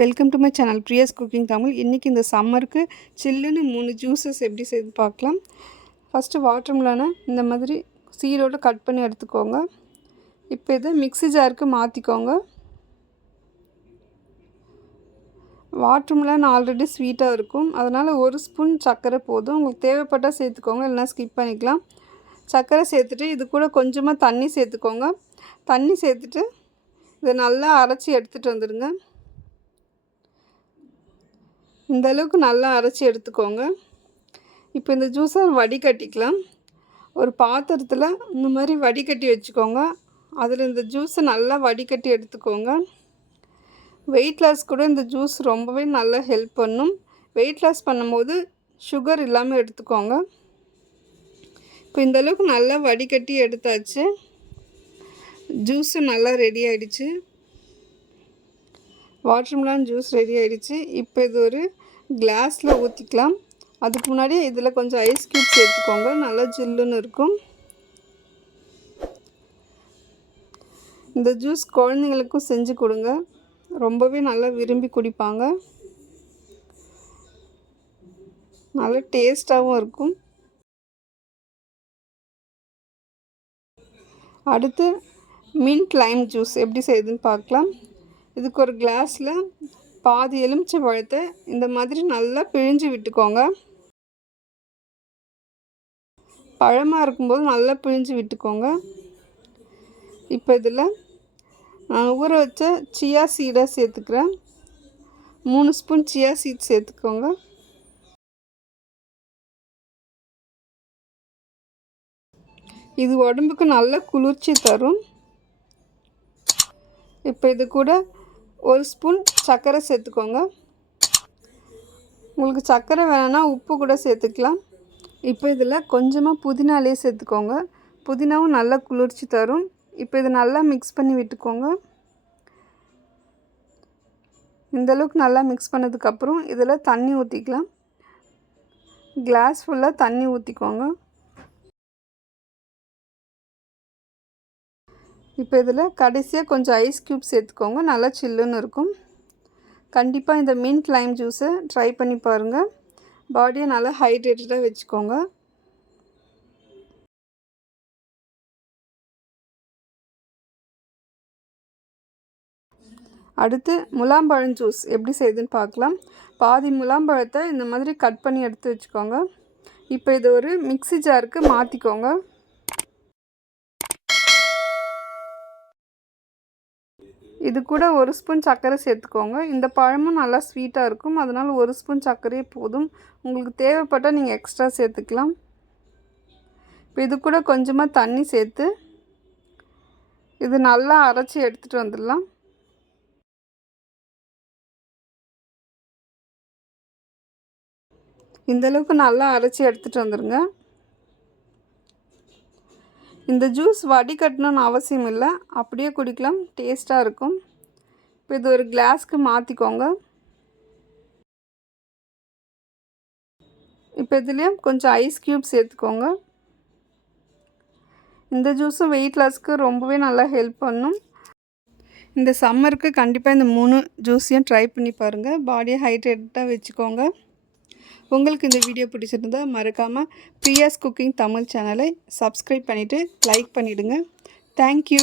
Welcome to my channel Priya's cooking Tamil. இன்றைக்கி இந்த சம்மருக்கு சில்லுன்னு 3 ஜூஸஸ் எப்படி செய்து பார்க்கலாம். ஃபஸ்ட்டு வாட்டர்மெலனை இந்த மாதிரி சீடோடு கட் பண்ணி எடுத்துக்கோங்க. இப்போ இதை மிக்ஸி ஜாருக்கு மாற்றிக்கோங்க. வாட்டர்மெலன் ஆல்ரெடி ஸ்வீட்டாக இருக்கும், அதனால் 1 ஸ்பூன் சர்க்கரை போதும். உங்களுக்கு தேவைப்பட்டால் சேர்த்துக்கோங்க, இல்லைனா ஸ்கிப் பண்ணிக்கலாம். சர்க்கரை சேர்த்துட்டு இது கூட கொஞ்சமாக தண்ணி சேர்த்துக்கோங்க. தண்ணி சேர்த்துட்டு இதை நல்லா அரைச்சி எடுத்துகிட்டு வந்துடுங்க. இந்த அளவுக்கு நல்லா அரைச்சி எடுத்துக்கோங்க. இப்போ இந்த ஜூஸை வடிகட்டிக்கலாம். ஒரு பாத்திரத்தில் இந்த மாதிரி வடிகட்டி வச்சுக்கோங்க. அதில் இந்த ஜூஸை நல்லா வடிகட்டி எடுத்துக்கோங்க. வெயிட் லாஸ் கூட இந்த ஜூஸ் ரொம்பவே நல்லா ஹெல்ப் பண்ணும். வெயிட் லாஸ் பண்ணும்போது சுகர் இல்லாமல் எடுத்துக்கோங்க. இப்போ இந்த அளவுக்கு நல்லா வடிகட்டி எடுத்தாச்சு. ஜூஸும் நல்லா ரெடி ஆகிடுச்சு. வாட்டர்மெலன் ஜூஸ் ரெடி ஆகிடுச்சு. இப்போ இது ஒரு கிளாஸில் ஊற்றிக்கலாம். அதுக்கு முன்னாடி இதில் கொஞ்சம் ஐஸ் க்யூப் சேர்த்துக்கோங்க, நல்லா ஜில்லுன்னு இருக்கும். இந்த ஜூஸ் குழந்தைங்களுக்கும் செஞ்சு கொடுங்க, ரொம்பவே நல்லா விரும்பி குடிப்பாங்க. நல்லா டேஸ்ட்டாகவும் இருக்கும். அடுத்து மின்ட் லைம் ஜூஸ் எப்படி செய்யுதுன்னு பார்க்கலாம். இதுக்கு ஒரு கிளாஸில் பாதி எலுமிச்சை பழத்தை இந்த மாதிரி நல்லா பிழிஞ்சு விட்டுக்கோங்க. பழமாக இருக்கும்போது நல்லா பிழிஞ்சு விட்டுக்கோங்க. இப்போ இதில் ஊற வச்ச சியா சீடை சேர்த்துக்கிறேன். 3 ஸ்பூன் சியா சீட் சேர்த்துக்கோங்க. இது உடம்புக்கு நல்ல குளிர்ச்சி தரும். இப்போ இது கூட 1 ஸ்பூன் சர்க்கரை சேர்த்துக்கோங்க. உங்களுக்கு சர்க்கரை வேணும்னா உப்பு கூட சேர்த்துக்கலாம். இப்போ இதில் கொஞ்சமாக புதினாலே சேர்த்துக்கோங்க. புதினாவும் நல்லா குளிர்ச்சி தரும். இப்போ இதை நல்லா மிக்ஸ் பண்ணி விட்டுக்கோங்க. இந்தளவுக்கு நல்லா மிக்ஸ் பண்ணதுக்கப்புறம் இதில் தண்ணி ஊற்றிக்கலாம். கிளாஸ் ஃபுல்லாக தண்ணி ஊற்றிக்கோங்க. இப்போ இதில் கடைசியாக கொஞ்சம் ஐஸ் க்யூப் சேர்த்துக்கோங்க, நல்லா சில்லுன்னு இருக்கும். கண்டிப்பாக இந்த மின்ட் லைம் ஜூஸை ட்ரை பண்ணி பாருங்கள். பாடியை நல்லா ஹைட்ரேட்டடாக வச்சுக்கோங்க. அடுத்து முலாம்பழம் ஜூஸ் எப்படி செய்யுதுன்னு பார்க்கலாம். பாதி முலாம்பழத்தை இந்த மாதிரி கட் பண்ணி எடுத்து வச்சுக்கோங்க. இப்போ இது ஒரு மிக்ஸி ஜாருக்கு மாற்றிக்கோங்க. இது கூட 1 ஸ்பூன் சர்க்கரை சேர்த்துக்கோங்க. இந்த பழமும் நல்லா ஸ்வீட்டாக இருக்கும், அதனால் 1 ஸ்பூன் சர்க்கரையே போதும். உங்களுக்கு தேவைப்பட்டால் நீங்கள் எக்ஸ்ட்ரா சேர்த்துக்கலாம். இப்போ இது கூட கொஞ்சமாக தண்ணி சேர்த்து இது நல்லா அரைச்சி எடுத்துகிட்டு வந்துடலாம். இந்தளவுக்கு நல்லா அரைச்சி எடுத்துகிட்டு வந்துடுங்க. இந்த ஜூஸ் வடிகட்டணும்னு அவசியம் இல்லை, அப்படியே குடிக்கலாம், டேஸ்ட்டாக இருக்கும். இப்போ இது ஒரு கிளாஸ்க்கு மாற்றிக்கோங்க. இப்போ இதுலேயும் கொஞ்சம் ஐஸ் க்யூப் சேர்த்துக்கோங்க. இந்த ஜூஸும் வெயிட் லாஸ்க்கு ரொம்பவே நல்லா ஹெல்ப் பண்ணும். இந்த சம்மருக்கு கண்டிப்பாக இந்த 3 ஜூஸையும் ட்ரை பண்ணி பாருங்கள். பாடியை ஹைட்ரேட்டடாக வச்சுக்கோங்க. உங்களுக்கு இந்த வீடியோ பிடிச்சிருந்தால் மறக்காமல் பிரியாஸ் குக்கிங் தமிழ் சேனலை சப்ஸ்கிரைப் பண்ணிவிட்டு லைக் பண்ணிவிடுங்க. தேங்க்யூ.